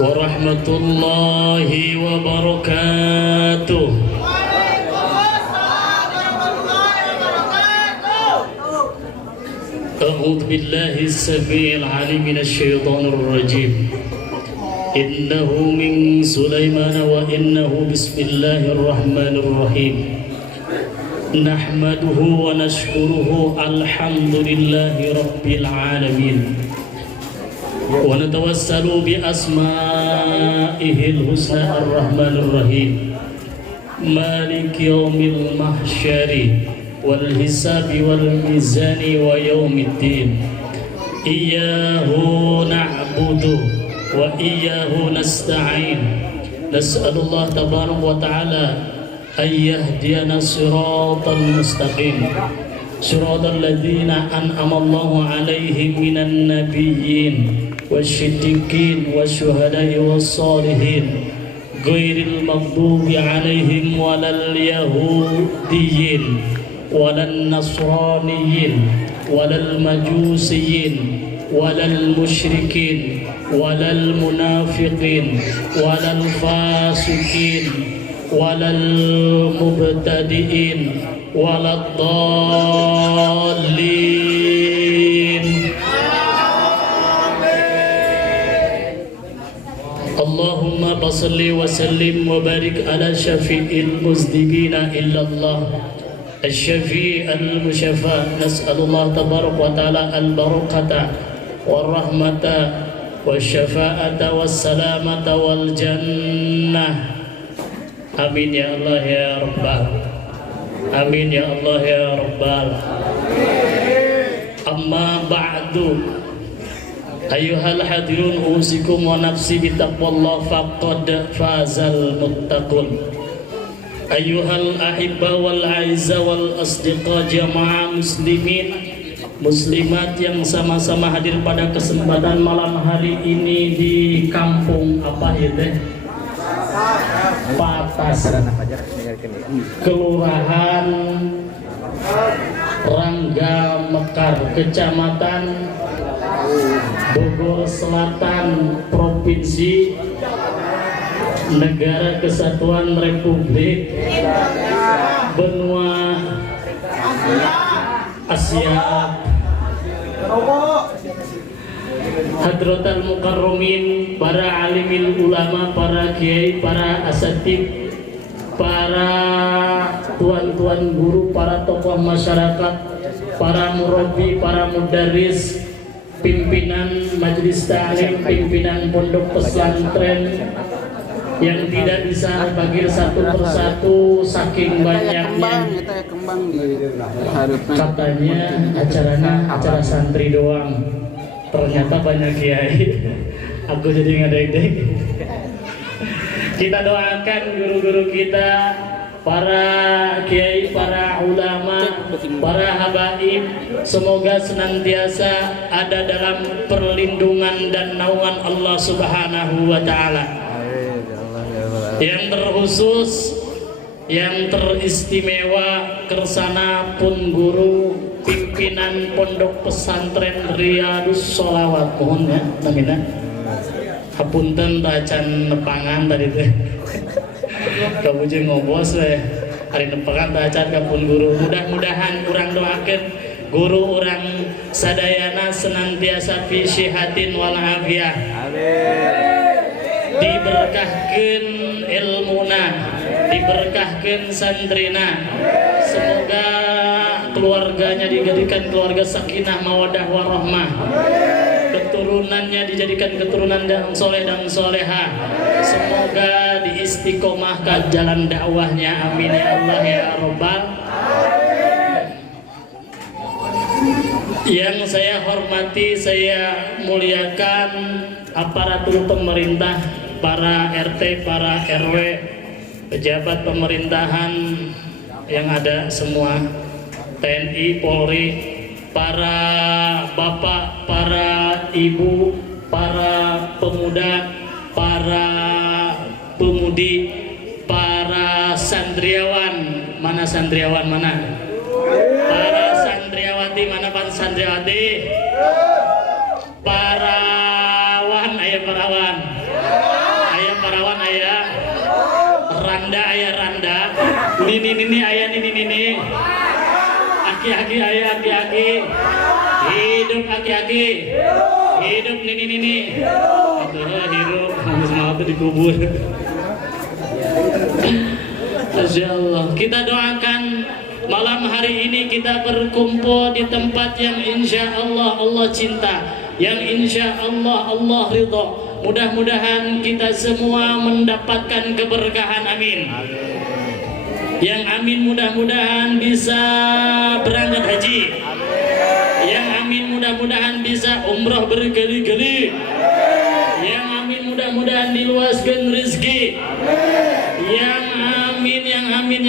warahmatullahi wabarakatuh. A'udzu billahi as-sami'il 'alim minasy-syaithanir rajim. Innahu min Sulaiman wa innahu bismillahirrahmanirrahim. Nahmaduhu wa nashkuruhu alhamdulillahi rabbil alamin. Wa natawassalu bi asma'ihil husna ar-rahmanir rahim. Maliki yaumil mahsyari wal hisabi wal mizani wa yaumiddin. Iyyahu na'budu wa iyyahu nasta'in. Nas'alullah tabaraka wa ta'ala an yahdiyana siratal mustaqim, siratal ladzina an'ama Allahu 'alaihim minan nabiyyin wasyiddiqin wasyuhada'i wassalihin ghairil maghdubi 'alaihim walal yahudiyyin walal nasraniyyin walal majusiyyin walal musyrikin walal munafiqin walal fasiqin walal mubtadi'in walad dallin. Allahumma basalli wa sallim wa barik ala syafi'il muzdibina illallah الشفيع المشفى. نسأل الله تبارك وتعالى البركة والرحمة والشفاعة والسلامة والجنة. Amin ya Allah ya Rabbal. Amin ya Allah ya Rabbal. Amma ba'du, ayyuhal hadirun, usikum wa nafsi bitaqwallah faqad fazal muttaqun. Ayyuhal ahibba wal aizza wal asdiqa jamaah muslimin muslimat yang sama-sama hadir pada kesempatan malam hari ini di kampung apa ya teh? Patas, Kelurahan Rangga Mekar, Kecamatan Bogor Selatan, Provinsi Negara Kesatuan Republik Benua Asia. Hadratal Mukarramin, para alimil ulama, para kiai, para asatid, para tuan-tuan guru, para tokoh masyarakat, para murabi, para mudaris, pimpinan majelis ta'lim, pimpinan pondok pesantren yang tidak bisa bagi satu persatu saking banyaknya. Katanya acara santri doang, ternyata banyak kiai. Aku jadi ngadek-dek. Kita doakan guru-guru kita, para kiai, para ulama, para habaib, semoga senantiasa ada dalam perlindungan dan naungan Allah Subhanahu wa ta'ala. Yang terkhusus, yang teristimewa kersana pun guru pimpinan pondok pesantren Riyadus Sholawat. Mohon ya, namina hapunten tacan nepangan tadi teh. Kamu jeung ngobos we hari nepangan tacan kapun guru. Mudah-mudahan urang doakeun guru urang sadayana senantiasa fi syihatin wal afiyah. Amin. Diberkahkeun ilmuna, diberkahkeun santrina. Semoga keluarganya dijadikan keluarga sakinah mawaddah warahmah. Keturunannya dijadikan keturunan yang soleh dan soleha. Semoga diistiqomahkan jalan dakwahnya. Amin ya Allah ya Rabbal. Yang saya hormati, saya muliakan aparatur pemerintah, para RT, para RW, pejabat pemerintahan yang ada semua, TNI, Polri, para bapak, para ibu, para pemuda, para pemudi, para santriawan. Mana santriawan mana? Para santriawati mana, Pak santriawati? Parawan, ayo parawan. Nini ayah nini. Aki-aki ayah aki-aki. Hidup aki-aki. Hidup nini. Aduh hidup harus apa dikubur. Masya Allah. Kita doakan malam hari ini kita berkumpul di tempat yang insya Allah Allah cinta, yang insya Allah Allah ridho. Mudah-mudahan kita semua mendapatkan keberkahan, amin. Yang amin mudah-mudahan bisa berangkat haji. Yang amin mudah-mudahan bisa umrah berkali-kali. Yang amin mudah-mudahan diluaskan rezeki. Yang amin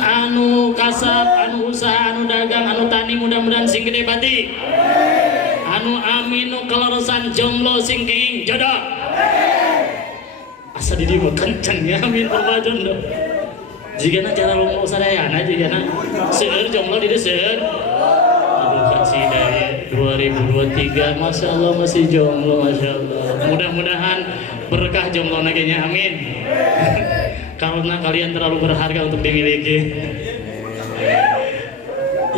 anu kasab, anu usaha, anu dagang, anu tani mudah-mudahan sing gede pati. Anu amin nu keleresan jomblo sing kenging jodoh. Asa di dieu kenceng ya amin perbajon do. Jigana cara lumrah sadayana jigana seueur jomblo di dieu seueur. Aduh kasih dari 2023 Masya Allah masih jomblo Masya Allah. Mudah-mudahan berkah jomblo nagenya amin. Karena kalian terlalu berharga untuk dimiliki.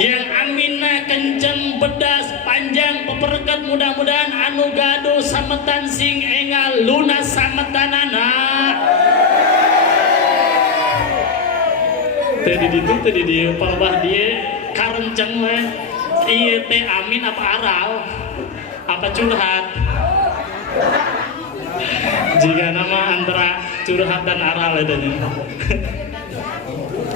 Yang aminna kenceng pedas panjang peperkat mudah-mudahan anu gaduh sametan sing engal lunas sametanana. Tadi di palbah dia karenceng we. Ieu teh amin apa aral? Apa curhat? Jika nama antara curhat dan aral itu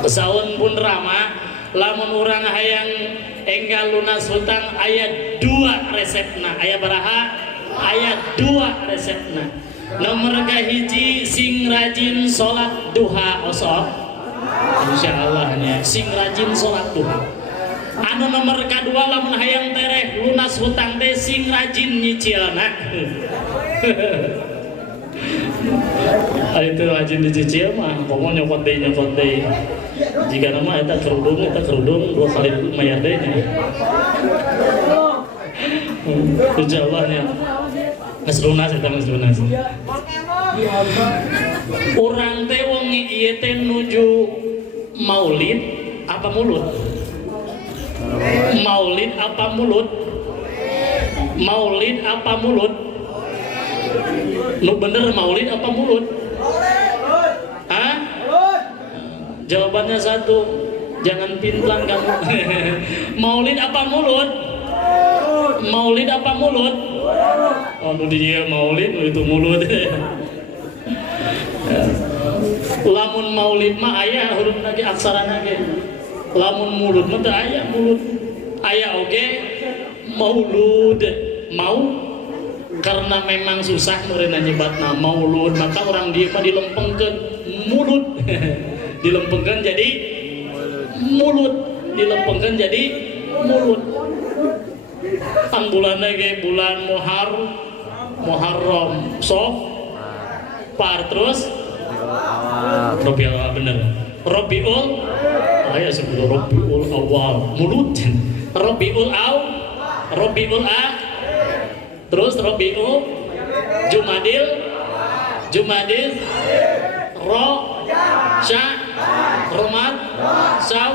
saun pun rama lamun urang hayang enggal lunas hutang ayat 2 resepna aya baraha ayat 2 resepna nomor kahiji sing rajin salat duha osok insyaallah nya sing rajin salat duha anu nomor kadua lamun hayang tereh lunas hutang teh sing rajin nyicilna. Itu rajin dicicil mah pokoknya nyokot deh jika nama eta kerudung 2 kali mayar deh nya insyaallah nya geus lunas eta geus lunas urang teh wong ieu teh nuju maulid apa mulut maulid apa mulut maulid apa mulut lu bener maulid apa mulut? Hah? Jawabannya satu, jangan pintar kamu. Maulid apa mulut? Maulid apa mulut? Oh dia maulid itu mulut. Lamun maulid mah aya huruf lagi aksarana ge. Lamun mulut mah teu aya mulut. Aya oge maulud mau karena memang susah meureunna nyebatna maulud maka orang dia mah dilempengkeun mulut dilempengkeun jadi mulut dilempengkeun jadi mulut kan bulanna ge bulan Muharram Safar terus Rabiul Awal bener Rabiul aya sebut Rabiul Awal mulut Rabiul terus Rabiul Jumadil Romad Saw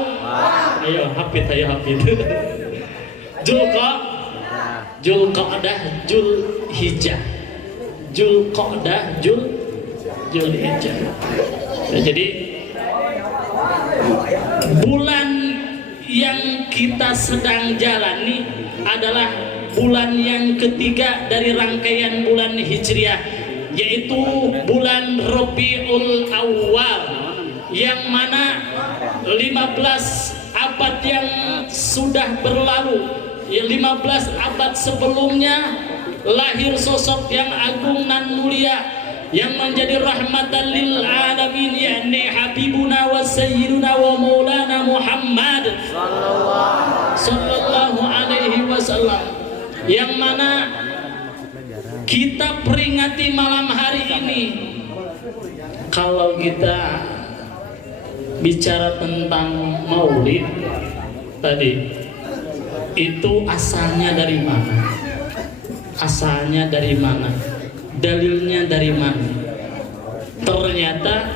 ayo hafid Zulqa'dah Zulhijjah Zulhijjah jadi bulan yang kita sedang jalani adalah bulan yang ketiga dari rangkaian bulan Hijriah, yaitu bulan Rabiul Awal, yang mana 15 abad yang sudah berlalu, ya 15 abad sebelumnya lahir sosok yang agung dan mulia yang menjadi rahmatan lil alamin, yakni habibuna wa sayyiduna wa maulana Muhammad sallallahu alaihi wasallam, yang mana kita peringati malam hari ini. Kalau kita bicara tentang maulid tadi, itu asalnya dari mana? Asalnya dari mana? Dalilnya dari mana? Ternyata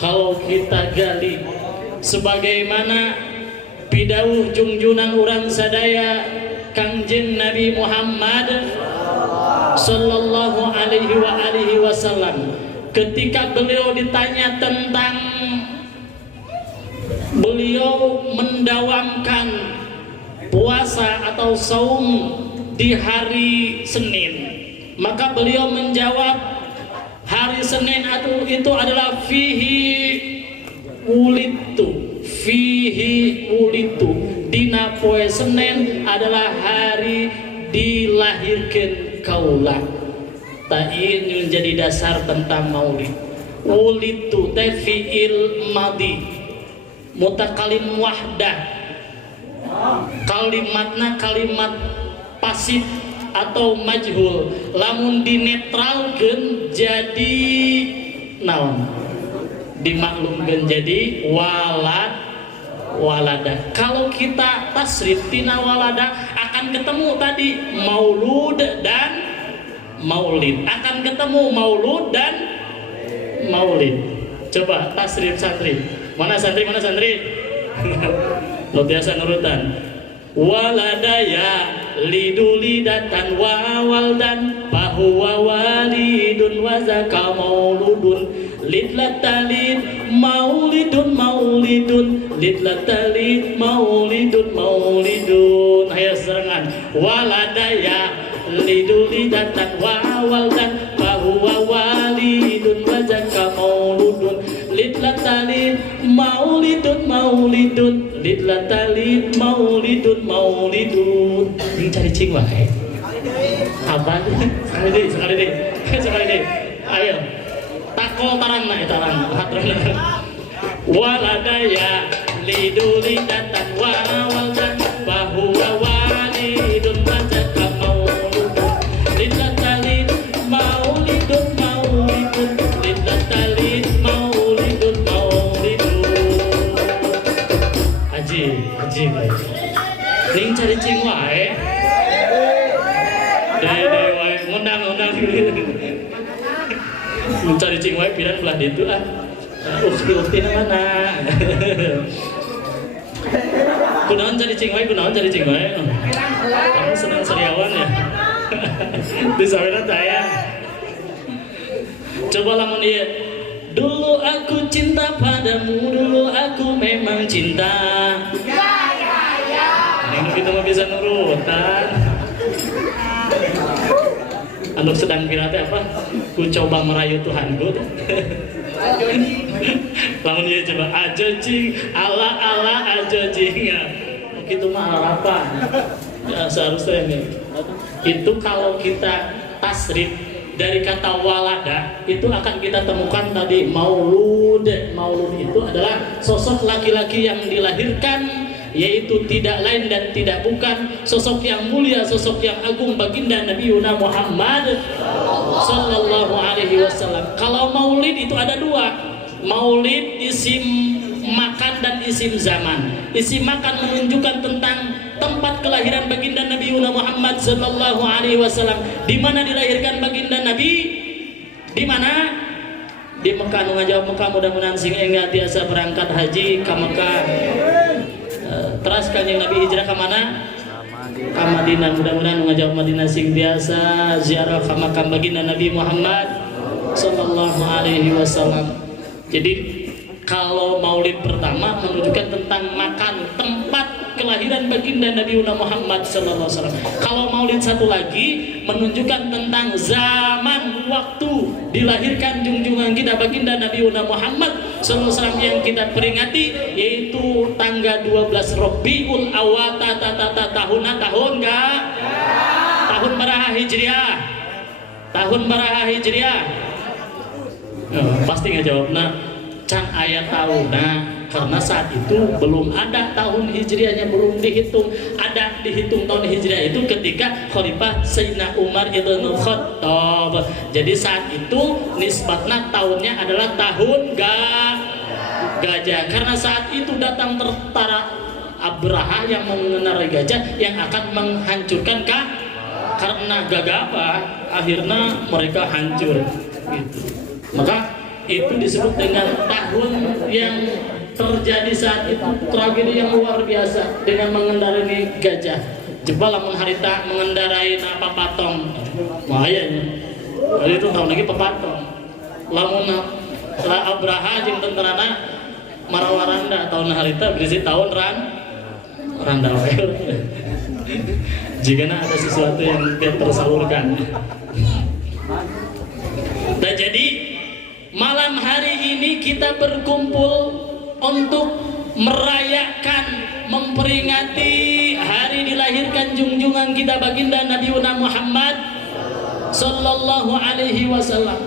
kalau kita gali sebagaimana pidawuh junjunan urang sadaya Kangjeng Nabi Muhammad sallallahu alaihi wasallam ketika beliau ditanya tentang beliau mendawamkan puasa atau saum di hari Senin, maka beliau menjawab hari Senin itu adalah fihi ulitu dina poe Senin adalah hari dilahirkan kaula. Tain menjadi dasar tentang maulid. Ulitu teh fiil madi mutakalim wahdah, kalimatna kalimat pasif atau majhul, lamun dinetralkeun jadi naon, dimaklumkeun jadi walada. Kalau kita tasrif tina walada akan ketemu tadi maulud dan maulid, akan ketemu maulud dan maulid. Coba tasrif santri, mana santri lo biasa nurutan. Waladaya lidulidatan wawaldan fahuwa walidun wazaka mauludun lidlatalid maulidun lidlatalid maulidun. Ayo serangan. Waladaya lidulidatan wawaldan fahuwa walidun wazaka mauludun lidlatalid maulidun lidlatalid maulidun. Ini cari cing wae. Apa? Sekali deh. Ayo. Takol tarangna eta tarang. Waladaya lidulidatan wawaldan fahuwa walidun wazaka mauludun lidlatalid maulidun lidlatalid maulidun. Haji baik. Ning cari cing wae. Dede wae ngundang. Mencari cing wae piran belah ditu ah. Ukti mana? Kunaon cari cing wae? Kamu senang seriawan ya? Di saweran saya. Coba lamun ieu. Dulu aku cinta padamu, dulu aku memang cinta. Ini kita mah bisa nurutan. Anu sedang pirate apa? Ku coba merayu Tuhanku. Lamun ieu coba aja cing, ala aja cing. Kitu mah harapan. Ya, seharusnya ini. Itu kalau kita tasrif dari kata walada itu akan kita temukan tadi maulud. Maulud itu adalah sosok laki-laki yang dilahirkan, yaitu tidak lain dan tidak bukan sosok yang mulia, sosok yang agung, baginda Nabi Muhammad sallallahu alaihi wasallam. Kalau maulid itu ada dua, maulid isim makan dan isim zaman. Isim makan menunjukkan tentang tempat kelahiran baginda Nabi Muhammad sallallahu alaihi wasallam. Di mana dilahirkan baginda Nabi? Di mana? Di Mekah. Nu ngajawab Mekah mudah-mudahan sing enggal biasa berangkat haji ke Mekah. Terus kanjeng Nabi hijrah ke mana? Ke Madinah. Mudah-mudahan ngajawab Madinah sing biasa ziarah ke makam baginda Nabi Muhammad sallallahu alaihi wasallam. Jadi kalau maulid pertama menunjukkan tentang makan, tempat kelahiran baginda Nabi Muhammad sallallahu alaihi wasallam. Kalau maulid satu lagi menunjukkan tentang zaman waktu dilahirkan junjungan kita baginda Nabi Muhammad sallallahu alaihi wasallam yang kita peringati, yaitu tanggal 12 Rabiul Awal tahun enggak? Tahun baraha Hijriah. Tahun baraha Hijriah. Pasti ngejawabna can ayat tahun. Nah, karena saat itu belum ada tahun hijriahnya, belum dihitung. Ada dihitung tahun hijriah itu ketika Khalifah Sayyidina Umar ibn Khattab. Jadi saat itu nisbatnya tahunnya adalah tahun gajah. Karena saat itu datang tentara Abraha yang mengendarai gajah yang akan menghancurkan karena gagapa akhirnya mereka hancur gitu. Maka itu disebut dengan tahun yang terjadi saat itu tragedi yang luar biasa dengan mengendarai gajah. Jebal lamun harita mengendarai apa patong. Bahayanya. Jadi itu tahun lagi pepatong. Lamun Abraha jeung tentarana marawaranda tahun harita berisi tahun randa wel. Jika ada sesuatu yang tidak tersalurkan. Dan jadi malam hari ini kita berkumpul untuk merayakan, memperingati hari dilahirkan junjungan kita baginda Nabi Muhammad Sallallahu Alaihi Wasallam.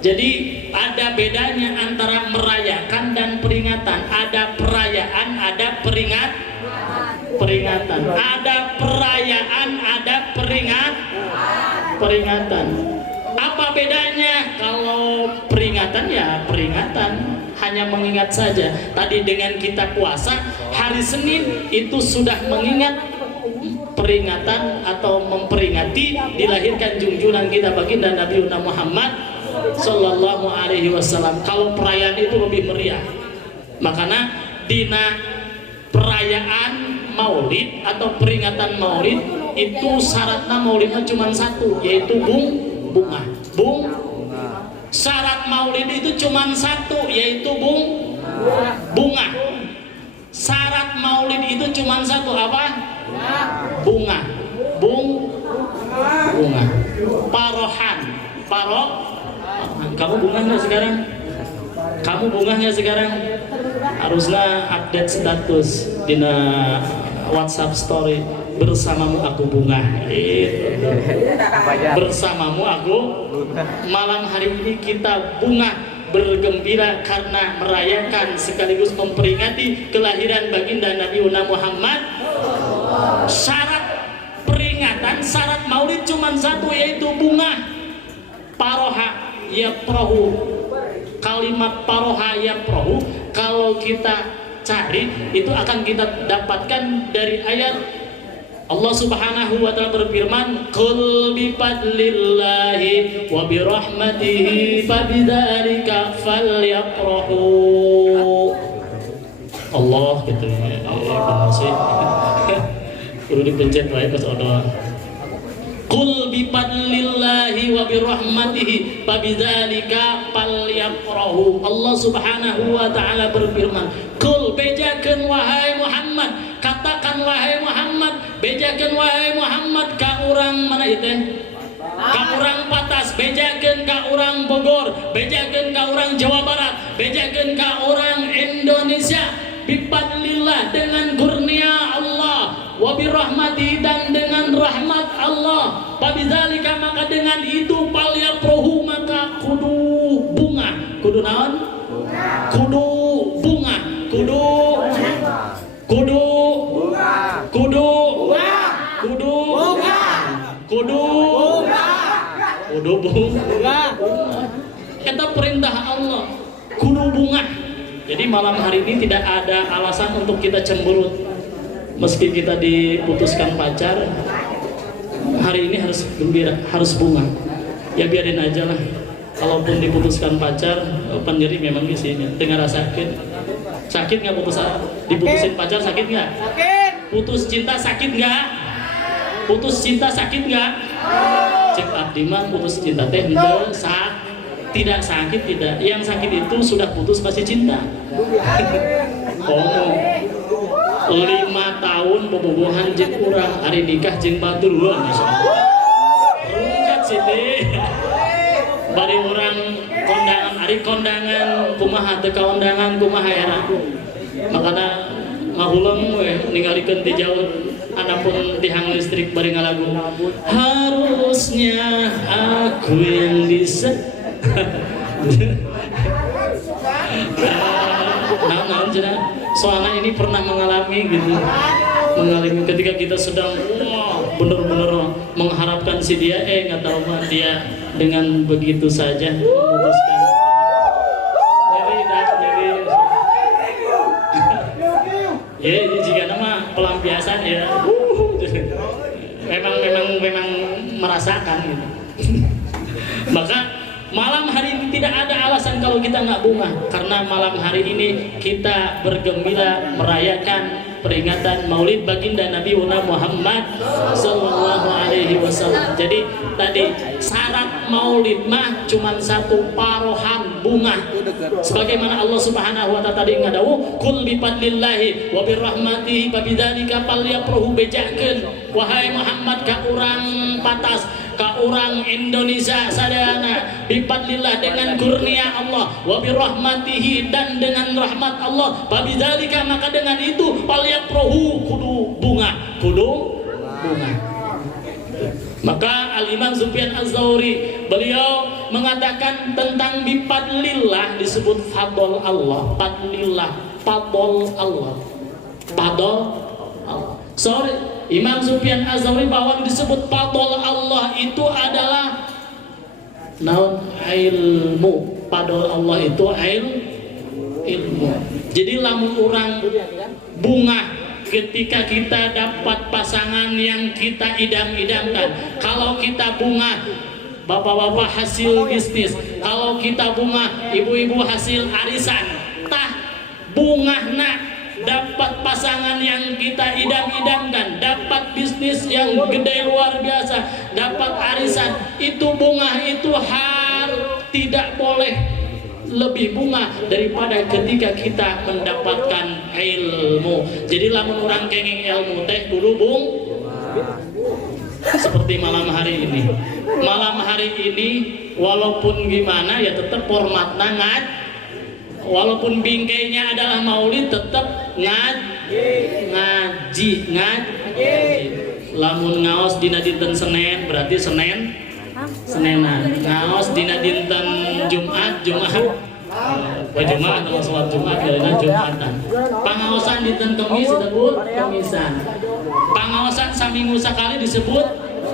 Jadi ada bedanya antara merayakan dan peringatan. Ada perayaan, ada peringatan. Ada perayaan, ada peringatan. Apa bedanya? Kalau peringatan ya peringatan, hanya mengingat saja. Tadi dengan kita puasa hari Senin itu sudah mengingat peringatan atau memperingati dilahirkan junjungan kita baginda Nabi Muhammad Sallallahu Alaihi Wasallam. Kalau perayaan itu lebih meriah. Makanya dina perayaan Maulid atau peringatan Maulid itu syaratnya Maulidnya cuma satu, yaitu bunga. Syarat Maulid itu cuma satu, yaitu bunga. Syarat Maulid itu cuma satu, apa? Bunga. Parohan. Kamu bunga nggak sekarang? Kamu bunga nggak sekarang? Harusnya update status di WhatsApp story. Bersamamu aku bunga. Bersamamu aku. Malam hari ini kita bunga, bergembira karena merayakan sekaligus memperingati kelahiran baginda Nabi Muhammad. Syarat peringatan, syarat Maulid cuma satu, yaitu bunga. Paroha ya prohu. Kalimat paroha ya prohu kalau kita cari itu akan kita dapatkan dari ayat Allah Subhanahu wa taala berfirman, "Qul bi fadlillahi wa bi rahmatihi fabidzalika falyafrahu." Allah gitu ya. Sih. Kudu dipencet wae pas odol. Qul bi fadlillahi wa bi rahmatihi fabidzalika falyafrahu. Allah Subhanahu wa taala berfirman, "Qul bejakeun wahai Muhammad, katakan wahai Muhammad, bejakeun wahai Muhammad ka urang mana ieu? Ka urang Patas, bejakeun ka urang Bogor, bejakeun ka urang Jawa Barat, bejakeun ka urang Indonesia, bifadlillah dengan kurnia Allah, wa birahmati dan dengan rahmat Allah, fabidzalika maka dengan itu falyafrahu maka kudu bunga, kudu naon? Kudu bunga, kudu bunga. Eta perintah Allah, kudu bunga. Jadi malam hari ini tidak ada alasan untuk kita cemberut. Meski kita diputuskan pacar, hari ini harus gembira, harus bunga. Ya biarin aja lah. Kalaupun diputuskan pacar, pendiri memang di sini. Dengar sakit. Sakit nggak diputusin pacar, sakit nggak? Sakit. Putus cinta sakit nggak? Putus cinta sakit nggak? Cek abdi mah putus cinta teh tidak sakit, tidak. Yang sakit itu sudah putus masih cinta. Oh, 5 tahun bobogohan jeung urang, ari nikah jeung batur rungkat sih. Bari urang kondangan, ari kondangan kumaha teu kaundangan kumaha ya. Makana ngahulang we ningalikeun ti jauh. Anapun tiang listrik bari ngalagu, harusnya aku yang bisa. Nah, soalnya ini pernah mengalami gitu, mengalami ketika kita sedang bener-bener mengharapkan si dia, nggak tahu mah dia dengan begitu saja memutuskan. Ya, jika nama pelampiasan ya, memang merasakan gitu. Maka Malam hari ini tidak ada alasan kalau kita nggak bunga, karena malam hari ini kita bergembira merayakan peringatan Maulid baginda Nabi Muhammad Sallallahu Alaihi Wasallam. Jadi tadi syarat Maulid mah cuma satu, parohan bunga. Sebagaimana Allah Subhanahu Wa Taala tadi ngadawu, kul bifadlillahi wa birrahmatihi fabidzalika falyafrahu bejakeun. Wahai Muhammad, ka urang patas, ka urang Indonesia sadayana, bifadlillah dengan kurnia Allah, wa birrahmatihi dan dengan rahmat Allah, fabidzalika maka dengan itu falyafrahu kudu bunga. Maka Al-Imam Sufyan Az-Zuhri beliau mengatakan tentang bifadlillah disebut fadl Allah, fadlillah, fadl Allah, fadl Allah. Sorry, Imam Sufyan Az-Zuhri bahwa disebut fadl Allah itu adalah naon, ilmu. Fadl Allah itu ilmu. Jadi lamun orang bunga ketika kita dapat pasangan yang kita idam-idamkan. Kalau kita bunga, bapak-bapak hasil bisnis. Kalau kita bunga, ibu-ibu hasil arisan. Tah bungahna dapat pasangan yang kita idam-idamkan, dapat bisnis yang gede luar biasa, dapat arisan. Itu bunga itu tidak boleh lebih bunga daripada ketika kita mendapatkan ilmu. Jadi lamun orang kenging ilmu teh dulu bung. Seperti malam hari ini. Malam hari ini walaupun gimana ya tetap formatnya walaupun bingkainya adalah maulid tetap ngaji. Lamun ngaos dina dinten Senin berarti Senenan, ngaos dina dinten Jumat atau sholat Jumat dina Jumatan. Pangaosan dinten Kemis disebut Kemisan. Pangaosan saminggu sekali disebut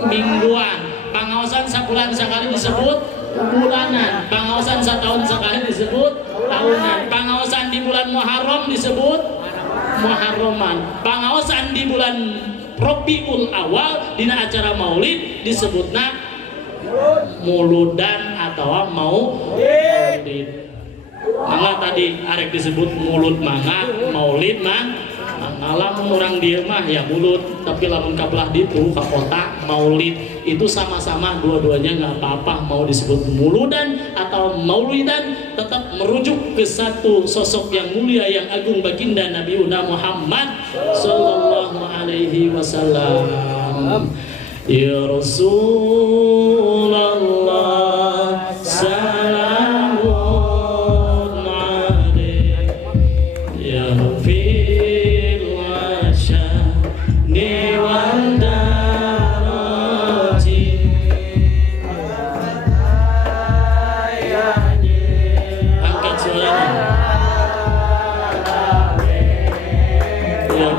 mingguan. Pangaosan sabulan sekali disebut bulanan. Pangaosan setahun sekali disebut tahunan. Pangaosan di bulan Muharram disebut Muharraman. Pangaosan di bulan Rabiul Awal dina acara Maulid disebutna muludan atau maulid. Mangga tadi arek disebut mulut mangga, maulid mah lamun orang dia mah ya mulut, tapi lamun kabelah ditu ka kota maulid itu sama-sama dua-duanya nggak apa-apa, mau disebut muludan atau maulidan tetap merujuk ke satu sosok yang mulia yang agung baginda Nabi Muhammad Sallallahu Alaihi Wasallam. Ya Rasulullah salamun alaik ya fil wasyani wal darajin. Angkat suaranya. Ya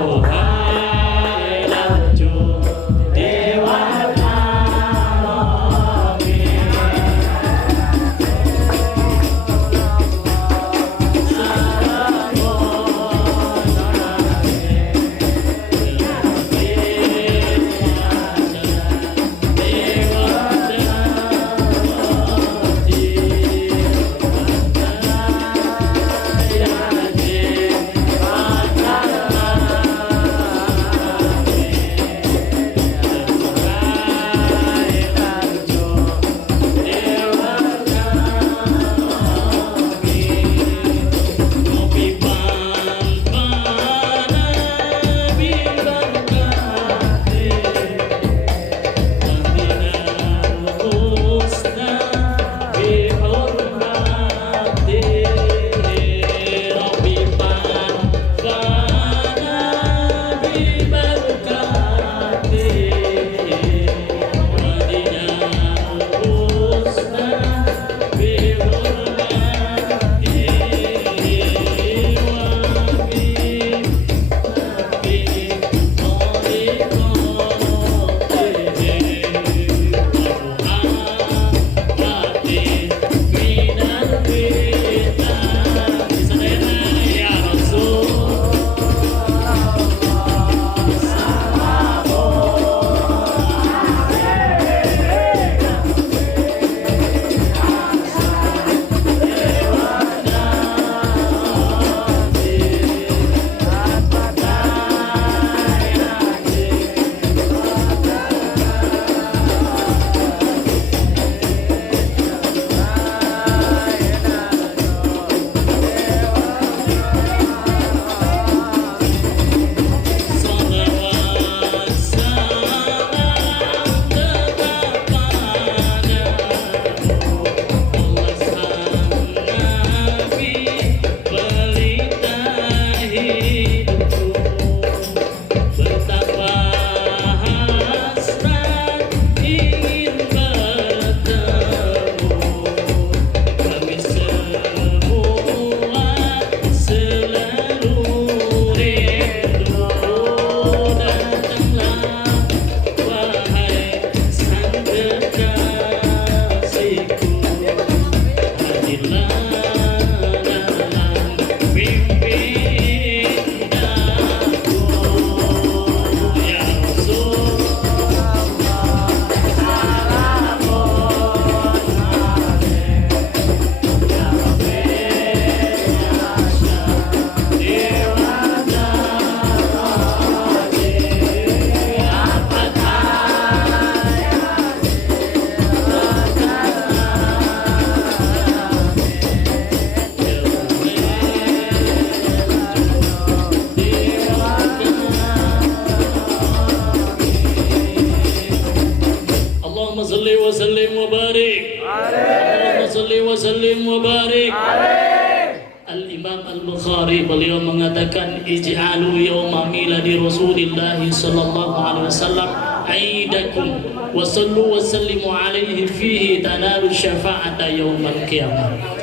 beliau mengatakan ij'alu yawma miladi Rasulillah sallallahu alaihi wasallam aidakum wa sallu wa sallimu alaihi fihi tanalu syafa'ata yaumal qiyamah.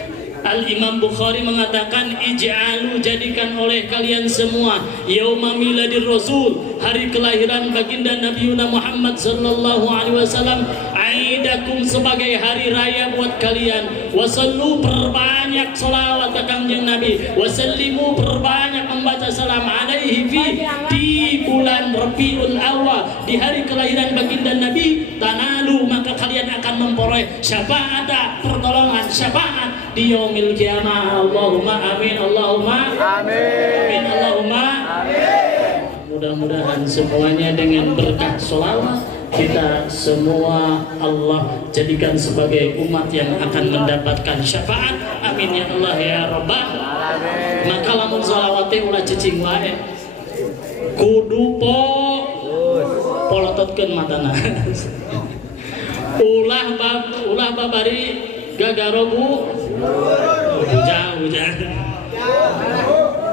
Al-Imam Bukhari mengatakan ij'alu, jadikan oleh kalian semua yauma miladir Rasul, hari kelahiran baginda Nabi Muhammad sallallahu alaihi wasallam, aidakum, sebagai hari raya buat kalian. Wasallu, perbanyak salawat ke kanjeng Nabi. Wasallimu, perbanyak membaca salam alaihi di bulan Rabiul Awwal, di hari kelahiran baginda Nabi. Tanalu, maka kalian akan memperoleh syafaat, pertolongan, syafaat di yaumil qiyamah. Allahumma amin, Allahumma amin, Allahumma amin. Mudah-mudahan semuanya dengan berkah sholawat kita semua Allah jadikan sebagai umat yang akan mendapatkan syafaat. Amin ya Allah ya Rabbal alamin. Maka lamun sholawatnya ulah cicing wae, kudu polototkeun matana. ulah babari gagarobu jauh.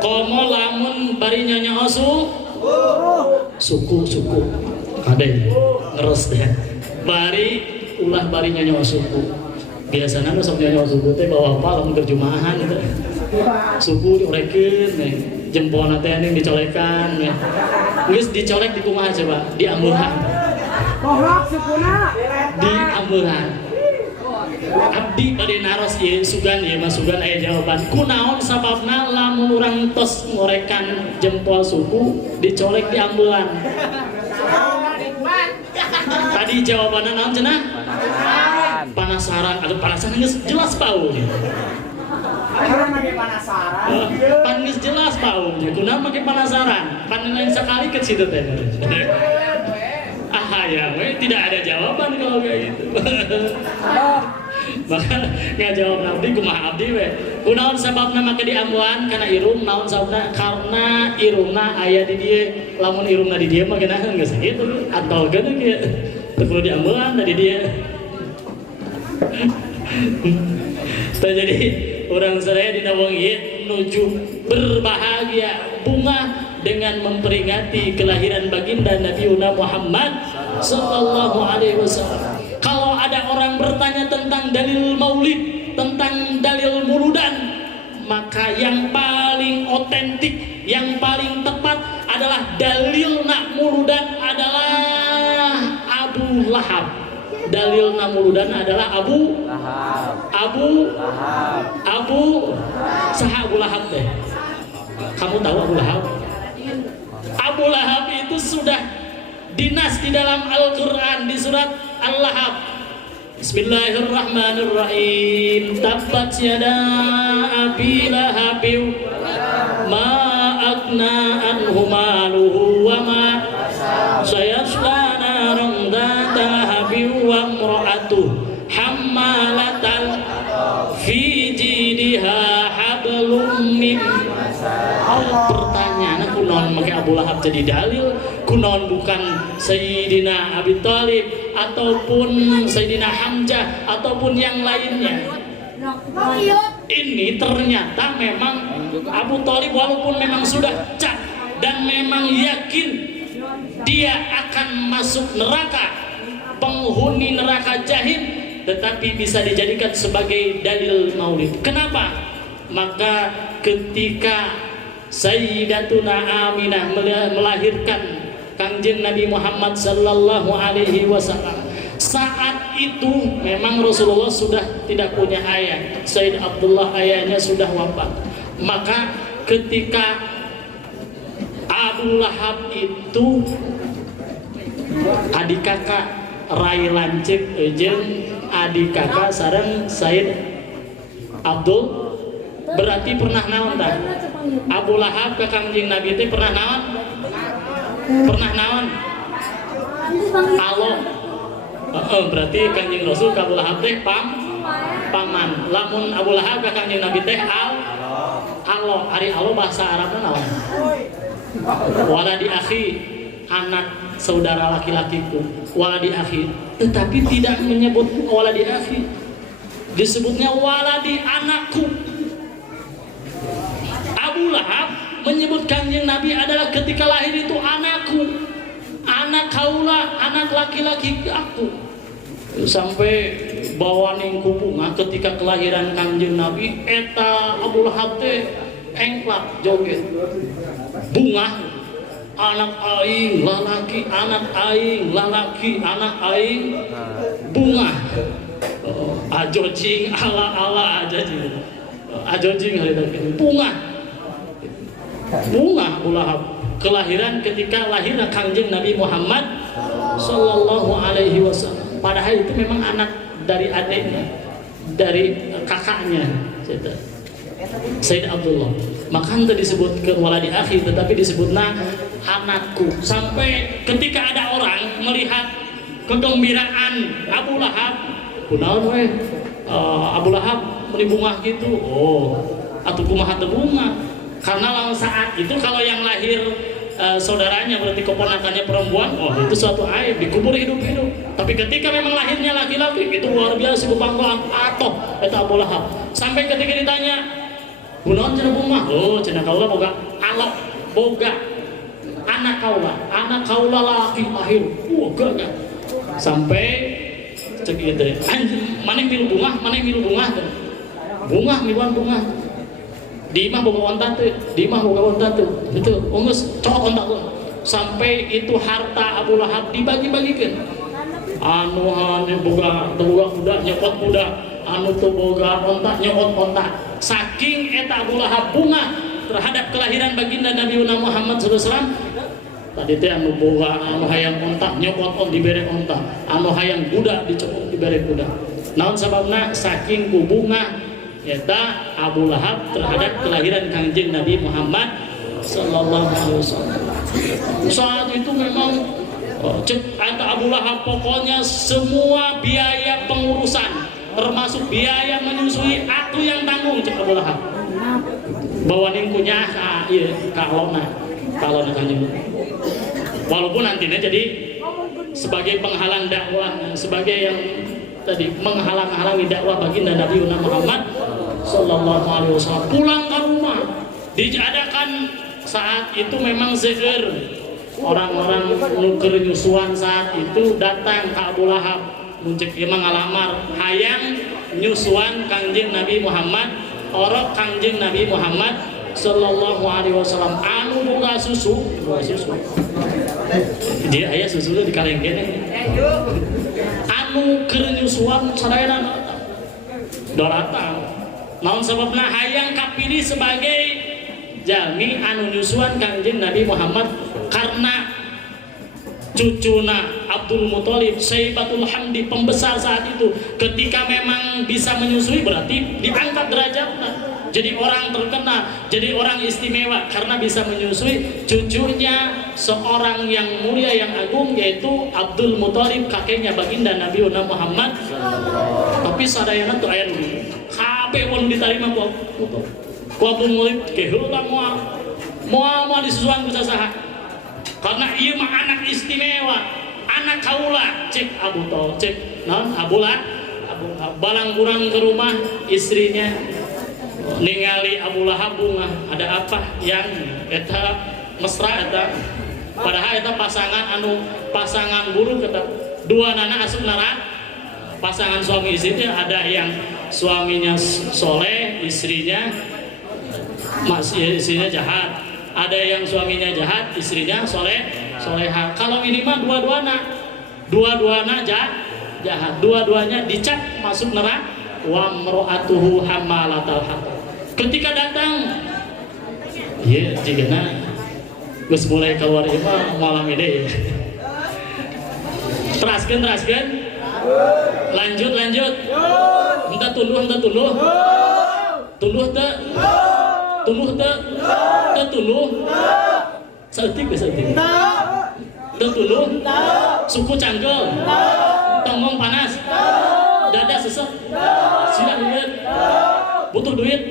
Komo lamun bari nyanyi suku kadeh ngeres deh bari ulah bari nyanyi suku. Biasanya nu sok nyanyi suku teh bawa apa lamun terjemahan gitu. Suku diorekeun nih, jempolna teh ning dicolekan nih. Geus dicolek di kumaha coba? Di ambehan. Kohok sukuna di ambehan. Abdi bade naros ieu sugan ieu mah sugan aya jawaban. Kunaon sababna lamun urang tos ngorekan jempol suku dicolek di ambehan? Tadi jawabanna naon cenah? Panasaran. Aduh panasaran geus jelas paulnya. Pan geus jelas paulnya. Kunaon make panasaran? Pan lain sakali ke situ teh. Ya, tidak ada jawaban kalau kayak gitu. Maka nggak jawab abdi kumaha abdi we. Kunaon sababna make di ambuhan kana irung, naon sababna karena irungna aya di dieu. Lamun irungna di dieu mah geunaheun geus kitu atol geuning kieu. Teu perlu di ambuhan di dieu. Tah jadi urang sadaya dina wong ieu nuju berbahagia bunga dengan memperingati kelahiran baginda Nabi Muhammad sallallahu alaihi wasallam. Kalau ada orang bertanya tentang dalil maulid, tentang dalil muludan, maka yang paling otentik, yang paling tepat adalah dalil nak muludan adalah Abu Lahab. Dalil nak muludan adalah Abu Saha Abu Lahab teh. Kamu tahu Abu Lahab? Abu Lahab itu sudah dinas di dalam Al-Quran di surat Al-Lahab. Bismillahirrahmanirrahim. Tabbat yada abi lahabin ma agna anhu maluhu wa ma sayasla naran dzata lahabin wa imra'atuhu hammalatal fi jidha hablum min. Pertanyaan kunaon make Abu Lahab jadi dalil, kunaon bukan Sayyidina Abi Thalib ataupun Sayyidina Hamzah ataupun yang lainnya. Ini ternyata memang Abu Thalib walaupun memang sudah cak dan memang yakin dia akan masuk neraka, penghuni neraka jahim, tetapi bisa dijadikan sebagai dalil maulid. Kenapa? Maka ketika Sayyidatuna Aminah melahirkan Kangjeng Nabi Muhammad sallallahu alaihi wasallam, saat itu memang Rasulullah sudah tidak punya ayah. Sayyid Abdullah ayahnya sudah wafat. Maka ketika Abu Lahab itu adik kakak Rai Lancip jeung adik kakak sareng Sayyid Abdul, berarti pernah naon tah? Abu Lahab ke Kangjeng Nabi teh pernah naon? Pernah naon? Allah. Berarti Kangjeng Rasul ka Abu Lahab teh paman. Lamun Abu Lahab ka Kangjeng Nabi teh Allah. Ari Allah bahasa Arabna naon? Waladi akhi, anak saudara laki-lakiku. Waladi akhi, tetapi tidak menyebut waladi akhi. Disebutnya waladi anakku. Abu Lahab Lahab menyebut Kanjeng Nabi adalah ketika lahir itu anakku, anak kaula, anak laki-laki aku. Sampai bawa ningku bunga ketika kelahiran Kanjeng Nabi eta Abu Lahab teh engklak joget bunga, anak aing lalaki, anak aing lalaki, anak aing bunga. Ajojing ala ajojing ajojing hari tadi bunga Abu Lahab kelahiran ketika lahirnya Kanjeng Nabi Muhammad Sallallahu Alaihi Wasallam. Padahal itu memang anak dari adiknya, dari kakaknya Sayyid Abdullah. Maka itu disebut ke waladi akhi, tetapi disebutnya anakku. Sampai ketika ada orang melihat kegembiraan Abu Lahab, kunaon we Abu Lahab meuli bunga gitu, atuh kumaha teu bunga. Karena lawan saat itu kalau yang lahir saudaranya berarti keponakannya perempuan, itu suatu aib, dikubur hidup-hidup. Tapi ketika memang lahirnya laki-laki, itu luar biasa kebanggaan atoh eta Abu Lahab. Sampai ketika ditanya, kunaon cenah bunga? Cenah kaula boga alok, boga anak kaula laki lahir. Gagah. Sampai cek gitu deh, mana milu bunga, bunga miluan bunga. Di imah boga onta tuh, itu ungus cowok onta tuh. Sampai itu harta Abu Lahab dibagi-bagikan. Anu boga kuda nyokot kuda, anu tuh boga onta nyokot onta. Saking eta Abu Lahab bunga terhadap kelahiran baginda Nabi Muhammad SAW. Tadi teh anu boga anu hayang onta nyokot on dibere onta, anu hayang kuda dicokot dibere kuda. Naon sababna saking ku bunga eta Abu Lahab terhadap kelahiran Kanjeng Nabi Muhammad Sallallahu Alaihi Wasallam. Saat itu memang cek eta Abu Lahab pokoknya semua biaya pengurusan termasuk biaya menyusui aku yang tanggung cek Abu Lahab. Bawa ningkunya kalau Kanjeng. Walaupun nantinya jadi sebagai penghalang dakwah, sebagai yang tadi menghalang-halangi dakwah baginda Nabi Muhammad Sallallahu Alaihi Wasallam. Pulang ke rumah diadakan saat itu memang seger orang-orang nuker nyusuan saat itu datang ke Abu Lahab muncik imang ngalamar hayang nyusuan Kanjeng Nabi Muhammad orok Kanjeng Nabi Muhammad Sallallahu Alaihi Wasallam anu boga susu dia ayah susunya di kalengkeun anu keur nyusuan sadayana dorata. Naon sababna hayang kapilih sebagai jalmi anu nyusuan Kanjeng Nabi Muhammad karena cucuna Abdul Muthalib Syaibatul Hamdi pembesar saat itu ketika memang bisa menyusui berarti diangkat derajatnya jadi orang terkenal, jadi orang istimewa karena bisa menyusui cucunya seorang yang mulia yang agung yaitu Abdul Muthalib kakeknya baginda Nabi Muhammad. Tapi sadayana tuh aya nu kabeh mun ditarima ku Abdul Muthalib keheula moal disusuan ku saha. Karena ieu mah anak istimewa, anak kaula cek Abu Tol, cek naon Abu Lahab balang kurang ke rumah istrinya ningali Abu Lahab bunga ada apa yang eta mesra eta padahal eta pasangan buruk eta dua anak asup neraka pasangan suami istrinya ada yang suaminya soleh istrinya istrinya jahat ada yang suaminya jahat istrinya soleha. Kalau ini mah dua-duana jahat dua-duanya dicap masuk neraka wa mro'atuhu hammalatal hatab. Ketika datang ya jigana geus mulai keluar ieu mah malam ide teraskeun lanjut henteu tunduh teh tunduh saeutik teu tunduh suku canggel tongong panas dada sesek sila duit butuh duit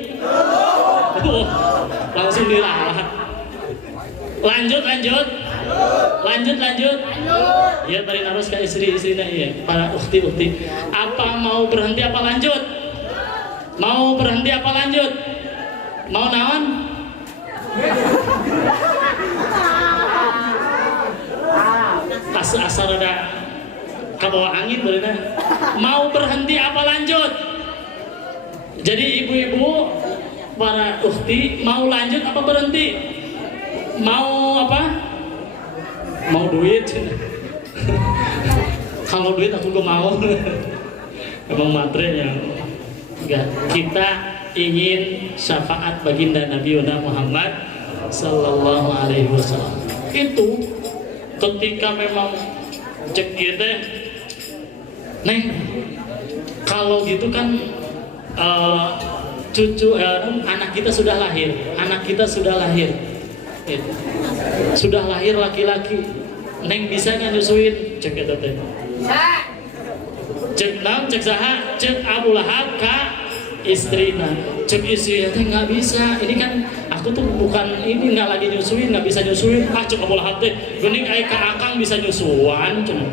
langsung dilalah. Lanjut ya bari narus ke istri-istrina iya para ukti apa mau berhenti apa lanjut mau naon Asar ada kabawa angin bener. Mau berhenti apa lanjut? Jadi ibu-ibu para ukhti mau lanjut apa berhenti? Mau apa? Mau duit? Kalau duit aku gak mau. Emang materinya enggak. Kita ingin syafaat baginda Nabi Muhammad sallallahu alaihi wasallam. Itu ketika memang cek gitu, Neng, kalau gitu kan anak kita sudah lahir, gitu. Sudah lahir laki-laki, Neng bisa nyusuin, cek itu teh. Cek saha, cek Abu Lahab ka istrina, cek istrinya teh nggak bisa. Ini kan aku tuh bukan ini nggak lagi nyusuin, nggak bisa nyusuin. Cek Abu Lahab teh, gini kayak akang bisa nyusuan, cina.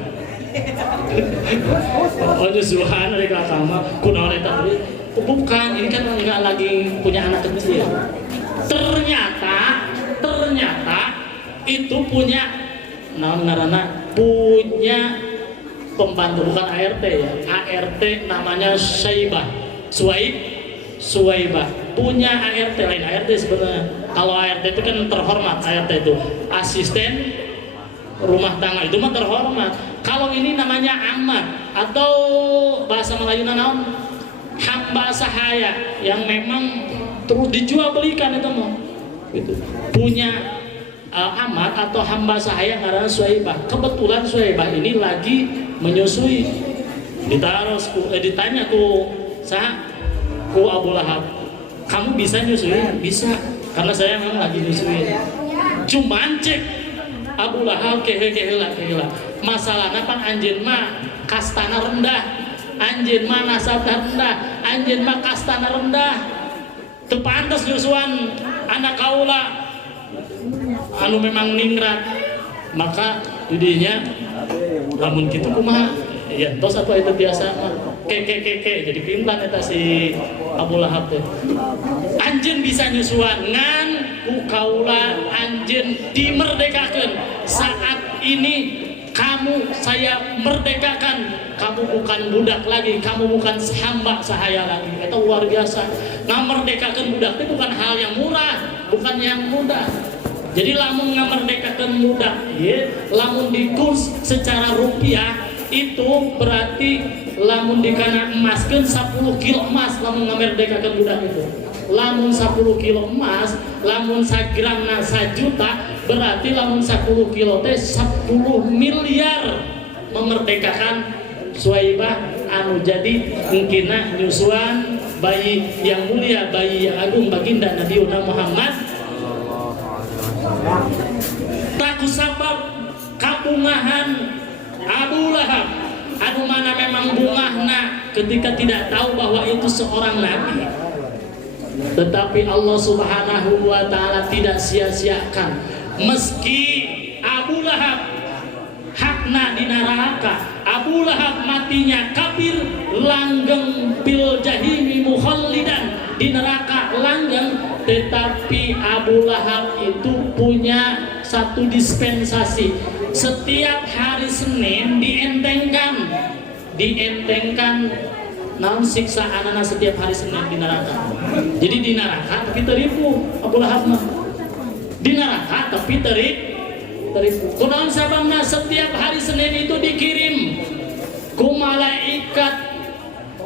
Oh nyusuhan dari kakak mah, kunaon eta teh? Bukan, ini kan nggak lagi punya anak kecil. Ternyata itu punya punya pembantu, bukan ART ya. ART namanya Suwaibah punya ART, lain ART sebenarnya. Kalau ART itu kan terhormat, ART itu asisten rumah tangga, itu mah terhormat. Kalau ini namanya amat atau bahasa Melayu naon, hamba sahaya yang memang terus dijual belikan itu mah. Gitu. Punya amat atau hamba sahaya karena Suwaibah. Kebetulan Suwaibah ini lagi menyusui. Ditanya ku Abu Lahab, kamu bisa nyusuin? Bisa, karena saya memang lagi nyusuin. Cuman cek Abu Lahab kehela. Masalahnya pan anjeun mah kastana rendah, anjeun mah nasabna rendah, anjeun mah kastana rendah. Teu pantes nyusuan anak kaula anu memang ningrat. Maka didinya lamun kitu kumaha? Ya tos apa itu biasa mah jadi pimplan eta si Abu Lahab teh. Anjeun bisa nyusuan ngan ku kaula anjeun dimerdekakeun. Saat ini kamu saya merdekakan, kamu bukan budak lagi, kamu bukan hamba sahaya lagi. Itu luar biasa. Ngamerdekakeun budak itu bukan hal yang murah, bukan yang mudah. Jadi lamun ngamerdekakeun budak, ya, lamun dikurs secara rupiah itu berarti lamun dikana emaskeun 10 kilo emas lamun ngamerdekakeun budak itu. Lamun 10 kilo emas, lamun sagramna 1 juta, berarti lamun 10 kilo teh 10 miliar memerdekakan Suwaibah anu jadi mungkinna nyusuan bayi yang mulia, bayi yang agung baginda Nabi Muhammad. Taku sabab kabungahan Abu Lahab anu mana memang bungahna ketika tidak tahu bahwa itu seorang nabi. Tetapi Allah Subhanahu wa taala tidak sia-siakan. Meski Abu Lahab hakna di neraka, Abu Lahab matinya kafir, langgeng bil jahimi mukhallidan, di neraka langgeng, tetapi Abu Lahab itu punya satu dispensasi. Setiap hari Senin dientengkan naon siksaan anak setiap hari Senin di neraka. Jadi di neraka tapi teripu Abu Lahab mah. Di neraka tapi teripu. Kunaon sababna setiap hari Senin itu dikirim ku malaikat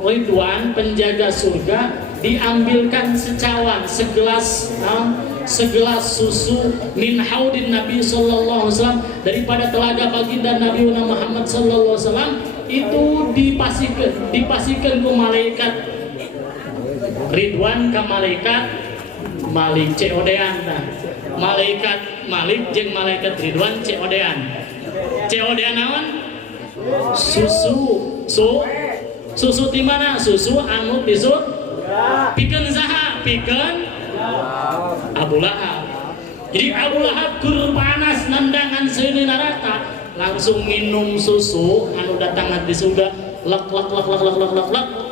Ridwan penjaga surga, diambilkan secawan segelas susu min haudin Nabi sallallahu alaihi wasallam, daripada telaga baginda Nabi Muhammad sallallahu alaihi wasallam, itu dipasikeun ku malaikat Ridwan ka malaikat Malik COD-an tah. Malaikat Malik jeung malaikat Ridwan COD-an. COD-an naon? Susu di mana? Susu anu disut pikeun saha? Pikeun Abu Lahab. Jadi Abu Lahab keur panas nandangan seuneu neraka, langsung minum susu anu datangan di surga, lek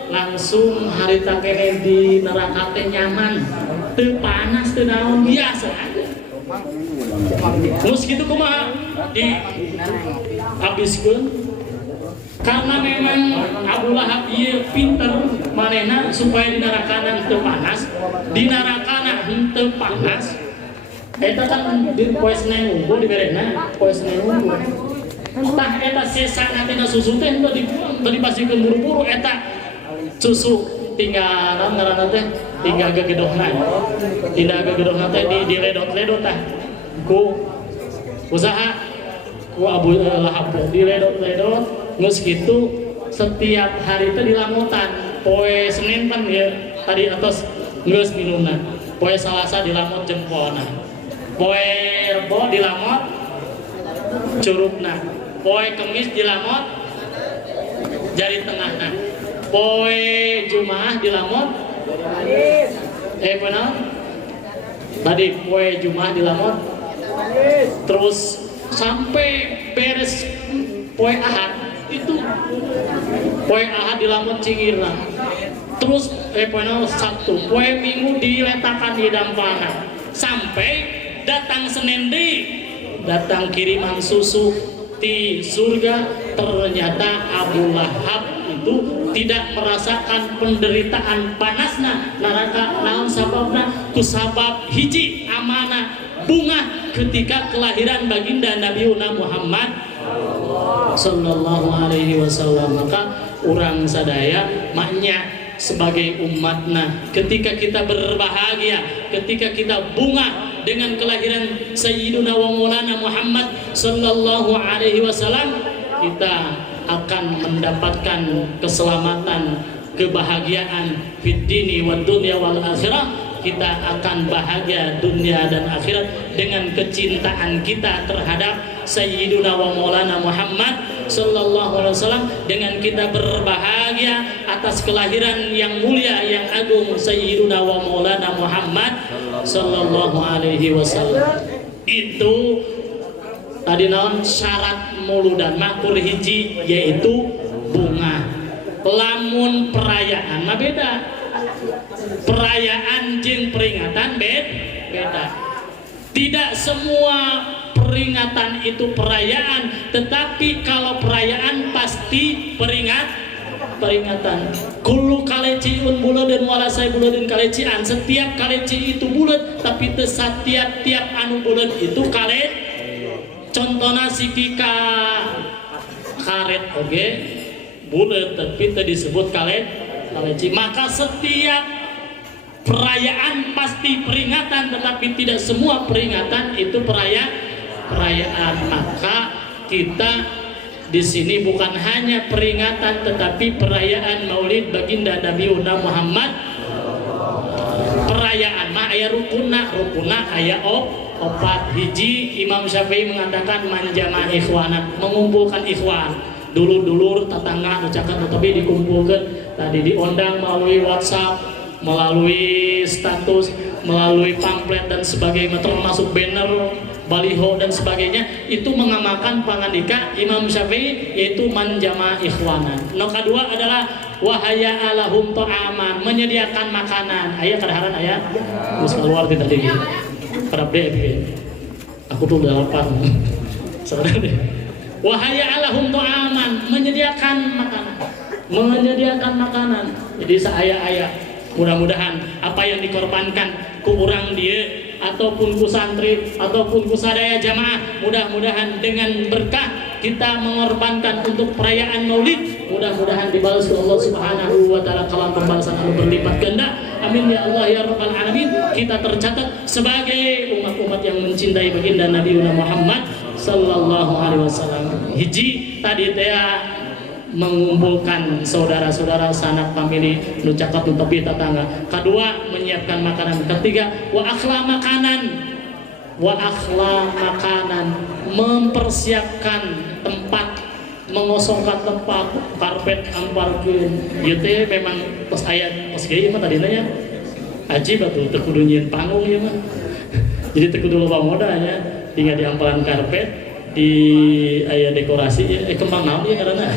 langsung harita kene di neraka teh nyaman, teu panas teu naon biasa aja. Terus gitu kumaha di habiskeun karena memang Abu Lahab ieu pinter manehna supaya di narakana teu panas, di narakana teu panas. Eta kan di poe Senen Unggul diberena, poe Senen Unggul. Tah eta sesana tina susu teh teu dibuang, teu dipasikeun buru-buru eta susu tinggal ngaranna teh tinggal gegedogna. Tinggal gegedogna teh diledot-ledot tah ku usaha ku Abu Lahab diledot-ledot. Nges gitu setiap hari itu dilamutan poe Senin kan ya tadi atas nges minumna poe Salasa dilamut jempolna poe Rebo dilamut curugna poe Kemis dilamut jari tengahna poe Jumaah dilamut benar tadi poe Jumaah dilamut terus sampai beres poe Ahad itu poe Ahad dilamut cingirna terus poe Sabtu poe Minggu diletakan di dampana sampai datang Senin deui datang kiriman susu di surga. Ternyata Abu Lahab itu tidak merasakan penderitaan panasna neraka naon sababna kusabab hiji amanah bunga ketika kelahiran baginda Nabi Muhammad sallallahu alaihi wasallam. Maka orang sadaya maknya sebagai umatna ketika kita berbahagia, ketika kita bunga dengan kelahiran Sayyiduna wa Maulana Muhammad sallallahu alaihi wasallam, kita akan mendapatkan keselamatan, kebahagiaan fid dini wad dunya wal akhirah. Kita akan bahagia dunia dan akhirat dengan kecintaan kita terhadap Sayyiduna wa Maulana Muhammad sallallahu alaihi wasallam, dengan kita berbahagia atas kelahiran yang mulia yang agung Sayyiduna wa Maulana Muhammad sallallahu alaihi wasallam. Itu tadi naon syarat muludan makur hiji yaitu bunga. Lamun perayaan mah beda. Perayaan jeung peringatan beda. Tidak semua peringatan itu perayaan, tetapi kalau perayaan pasti peringatan. Kullu kaleciun buleun wala say buleun kalecian. Setiap kaleci itu bulat, tapi teu setiap anu bulat itu kalet. Contohna sikika karet oge bulat tapi teu disebut kaleci. Maka setiap perayaan pasti peringatan, tetapi tidak semua peringatan itu perayaan. Maka kita di sini bukan hanya peringatan, tetapi perayaan Maulid baginda Nabi Muhammad. Perayaan mah aya rukuna aya opat. Hiji Imam Syafi'i mengatakan manjama ikhwana, mengumpulkan ikhwan. Dulur-dulur tetangga ucapan tetapi dikumpulkan, tadi diundang melalui WhatsApp, melalui status, melalui pamflet dan sebagainya, termasuk banner, baliho dan sebagainya. Itu mengamalkan pangandika Imam Syafi'i yaitu manjama ikhwana. No kedua adalah wahaya alahum ta'aman, menyediakan makanan. Ayah kadaharan ayah terus keluar kita tadi pada deh aku tuh udah lapar sebenarnya. Wahaya alahum ta'aman, menyediakan makanan. Jadi saya mudah-mudahan apa yang dikorbankan ku urang dia ataupun ku santri ataupun ku sadaya jamaah, mudah-mudahan dengan berkah kita mengorbankan untuk perayaan Maulid, mudah-mudahan dibalas oleh Allah Subhanahu wa taala kalau pembalasan anu berlipat ganda. Amin ya Allah ya rabbal alamin. Kita tercatat sebagai umat-umat yang mencintai baginda Nabi Muhammad sallallahu alaihi wasallam. Hiji tadi teh mengumpulkan saudara-saudara sanak famili nu cakap nu tepi tetangga. Kedua menyiapkan makanan. Ketiga wa akhla makanan, mempersiapkan tempat, mengosongkan tempat, karpet amparkeun. Ieu teh memang tos aya tos geuy mah tadina nya. Aji batu teu kudu nyieun panggung ieu mah. Jadi teu kudu loba modalnya, tinggal diampalan karpet, di aya dekorasi kembang naon ieu ngaranna.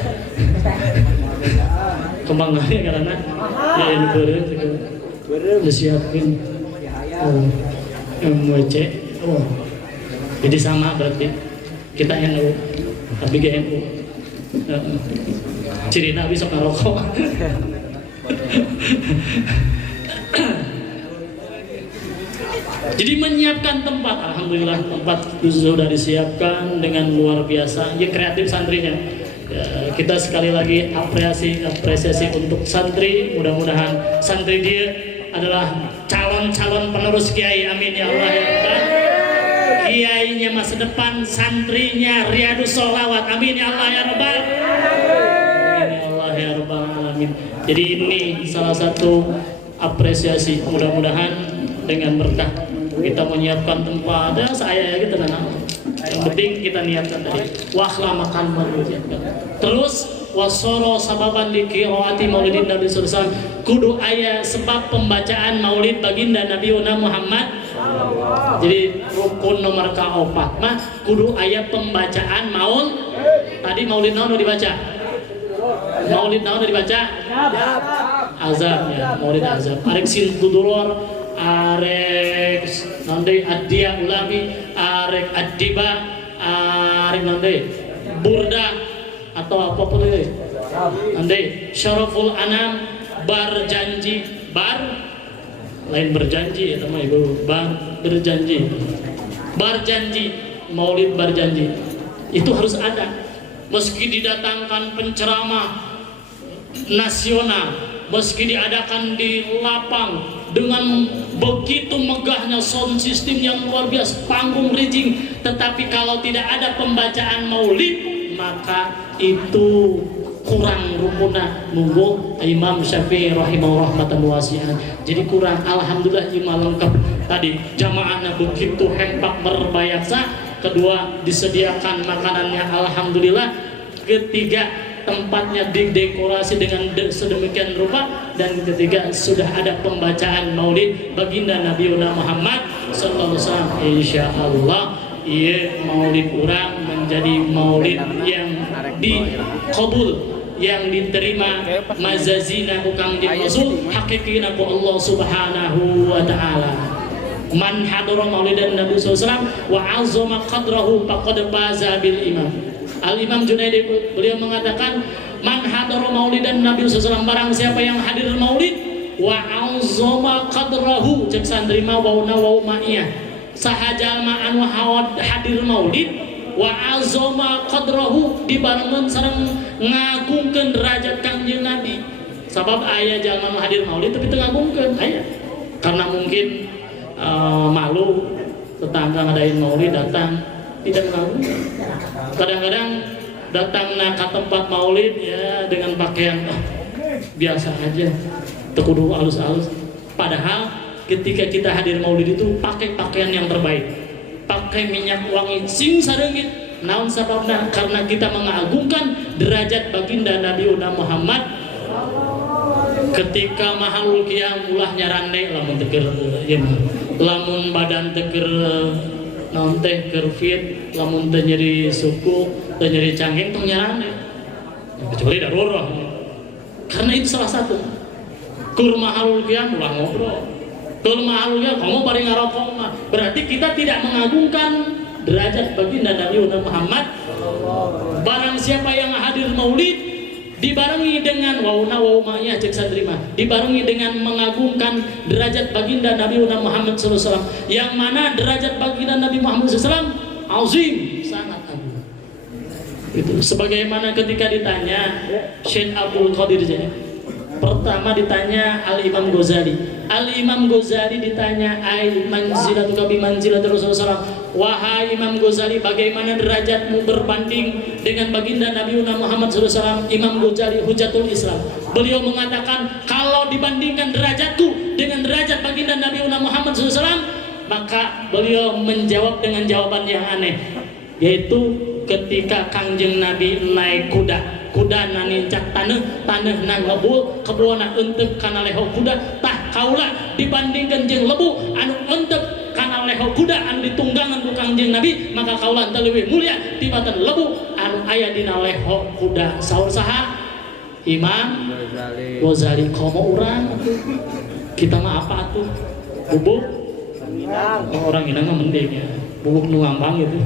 Kembang naon ieu ngaranna? Ya nu beureum disiapkeun. Oh, MWC. Oh, jadi sama berarti kita NU, tapi GNU. Cirina bisa ngerokok. Jadi menyiapkan tempat, alhamdulillah tempat sudah disiapkan dengan luar biasa. Ini kreatif santrinya. Ya, kita sekali lagi apresiasi untuk santri. Mudah-mudahan santri dia adalah calon penerus kiai. Amin ya Allah ya Rabbal. Kiainya masa depan, santrinya Riyadus Sholawat. Amin ya Allah ya Rabbal. Amin ya Allah ya Rabbal alamin. Jadi ini salah satu apresiasi. Mudah-mudahan dengan berkah kita menyiapkan tempat, ya saya gitu kan. Yang penting kita niatkan tadi. Wahla makan menyiapkan. Terus wasoro sababan di qiraati maulidin Nabi sallallahu alaihi wasallam. Kudu aya sebab pembacaan maulid baginda Nabi Muhammad. Jadi rukun nomor kaopat mah kudu aya pembacaan maul. Tadi maulid naon dibaca? Maulid naon dibaca? Azab ya, maulid azab. Arek sintudulur, arek nanti adia ulami, arek adiba, arek nanti burda atau apapun itu. Nanti syaraful anam, berjanji, lain berjanji ya teman ibu, berjanji, maulid berjanji itu harus ada. Meski didatangkan penceramah nasional, meski diadakan di lapang dengan begitu megahnya sound system yang luar biasa, panggung rigging, tetapi kalau tidak ada pembacaan maulid maka itu kurang rukunah. Munggu Imam Syafi'i rahimahullah rahmatan wasi'ah. Jadi kurang. Alhamdulillah lima lengkap tadi, jamaahnya begitu hempak merbayaksa. Kedua, disediakan makanannya alhamdulillah. Ketiga, tempatnya didekorasi dengan sedemikian rupa. Dan ketiga, sudah ada pembacaan maulid baginda Nabi Muhammad sallallahu alaihi wasallam. Insyaallah ieu maulid urang menjadi maulid yang dikabul, yang diterima mazazina ku Kang Rasul, hakikina ku Allah Subhanahu wa taala. Man hadara maulidan Nabi sallallahu alaihi wasallam wa azama qadrahu faqad baza bil imam. Al Imam Junaidi beliau mengatakan, man hadara maulidan Nabi sallallahu alaihi wasallam, barang siapa yang hadir maulid wa azama qadrahu, cek sandrima wauna wa ma'iyah, sahajal ma'an wa hadir maulid wa azama qadrahu, dibarengan sareng ngagungkeun derajat Kangjeng Nabi. Sabab aya jalma hadir maulid tapi teu ngagungkeun aya. Karena mungkin malu tetangga ngadain maulid datang tidak mengagungkan. Kadang-kadang datang ke tempat maulid ya dengan pakaian biasa aja, tekudu halus-halus. Padahal ketika kita hadir maulid itu pakai pakaian yang terbaik, pakai minyak wangi sing sareungit. Naon sababna? Karena kita mengagungkan derajat baginda Nabi Muhammad. Ketika mahalul qiyam ulah nyarande lamun teger lamun badan teger naon teh keur fit, lamun teu nyeri suku, teu nyeri cangking tong nyarande. Kecuali darurat. Karena itu salah satu. Kur mahalul qiyam ulah ngobrol. Kur mahalul qiyam kamu bari ngarokok mah. Berarti kita tidak mengagungkan derajat baginda Nabi Muhammad. Barang siapa yang hadir maulid dibarengi dengan wauna waumanya cek santrima, dibarengi dengan mengagungkan derajat baginda Nabi Muhammad SAW, yang mana derajat baginda Nabi Muhammad SAW azim, sangat agung. Itu sebagaimana ketika ditanya Syekh Abdul Qadir Jailani, pertama ditanya Al Imam Ghazali. Al Imam Ghazali ditanya ai manzilatuka bi manzilati Rasulullah SAW. Wahai Imam Ghazali, bagaimana derajatmu berbanding dengan baginda Nabi Muhammad SAW? Imam Ghazali Hujatul Islam, beliau mengatakan, kalau dibandingkan derajatku dengan derajat baginda Nabi Muhammad SAW, maka beliau menjawab dengan jawaban yang aneh, yaitu ketika Kangjeng Nabi naik kuda nanincak taneuh na ngebul kebuana eunteup kana leho kuda, tah kaula dibandingkan jeung lebu anu eunteup kana leho kuda anu ditunggangan ku Kangjeng Nabi, maka kaula teu leuwih mulia tibatan lebu anu aya dina leho kuda. Saur saha? Imam Ghazali. Komo urang kita mah apa atuh? Bubuk Orang Minang mah mending ya. Bubuk nuambang itu.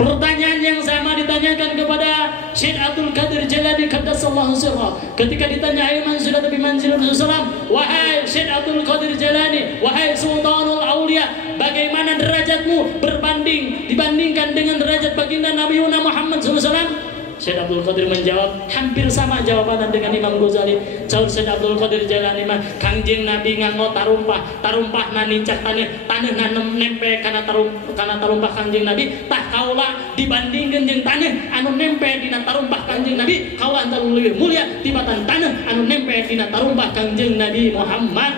Pertanyaan yang sama ditanyakan kepada Syekh Abdul Qadir Jalani qaddasallahu sirra. Ketika ditanya ayman sudah bi manzil Rasulullah, wahai Syekh Abdul Qadir Jalani, wahai Sultanul Aulia, bagaimana derajatmu dibandingkan dengan derajat baginda Nabi Muhammad SAW? Syekh Abdul Qadir menjawab hampir sama jawaban dengan Imam Ghazali. Jauh Syekh Abdul Qadir Jalani mah Kangjeng Nabi nganggo tarumpah na nincak taneuh na nempe kana tarumpah Kangjeng Nabi, tah kaula dibandingkeun jeung taneuh anu nempe dina tarumpah Kangjeng Nabi, kaula anta leuwih mulia tibatan taneuh anu nempe dina tarumpah Kangjeng Nabi Muhammad.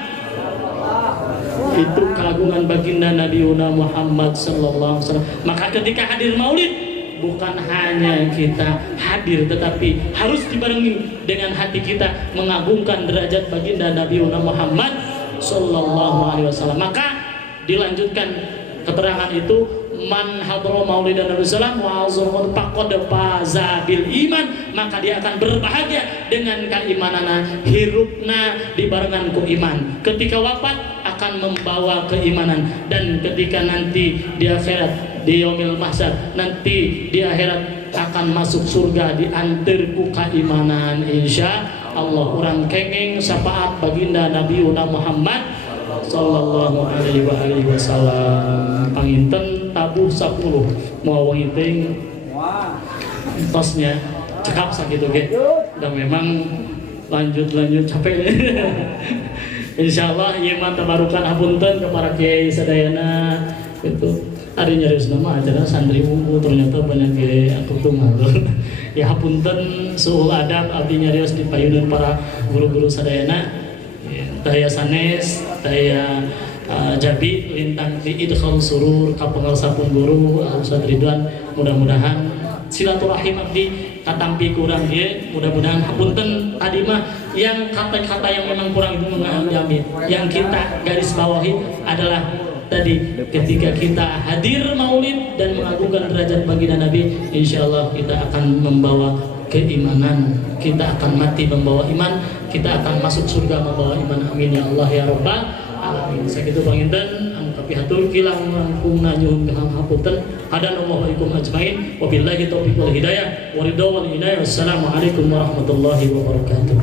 Itu keagungan baginda Nabi Muhammad sallallahu alaihi wasallam. Maka ketika hadir Maulid, bukan hanya kita hadir, tetapi harus dibarengi dengan hati kita mengagungkan derajat baginda Nabi Muhammad sallallahu alaihi wasallam. Maka dilanjutkan keterangan itu, man hadra maulidan Nabi sallallahu alaihi wasallam faqad faza bil iman, maka dia akan berbahagia dengan keimananna, hirupna dibarengan ku iman. Ketika wafat akan membawa keimanan, dan ketika nanti di akhirat di yaumil mahsyar, nanti di akhirat akan masuk surga diantar ku keimanan insya Allah. Orang kenging syafaat baginda Nabi Muhammad sallallahu alaihi wasallam. Panginten tabuh 10 mau ngiting tosnya cekap sakitu ge. Dan memang lanjut capek. Insyaallah ieu mah tabarukan hapunten ka para kiai sadayana gitu. Hari nyarius nama acara santri ungu ternyata banyak ya aku tuh malu. Ya hapunten suhul adab abdi nyarius di payunan para guru-guru sadayana. Daya sanes, daya jabi lintang di idkhal surur kapengal sapun guru Ustaz Ridwan. Mudah-mudahan silaturahim abdi katampi kurang ya. Mudah-mudahan hapunten tadi mah yang kata-kata yang memang kurang itu mengalami. Yang kita garis bawahi adalah tadi ketika kita hadir maulid dan mengagungkan derajat baginda Nabi, insyaallah kita akan membawa keimanan, kita akan mati membawa iman, kita akan masuk surga membawa iman. Amin ya Allah ya rabbal alamin. Sakitu panginten anu kapihatur kilang langkungna nyuhun ka hapunten. Hadanallahu alaikum ajmain. Wabillahi taufiq wal hidayah wa ridha wal inayah. Wassalamualaikum warahmatullahi wabarakatuh.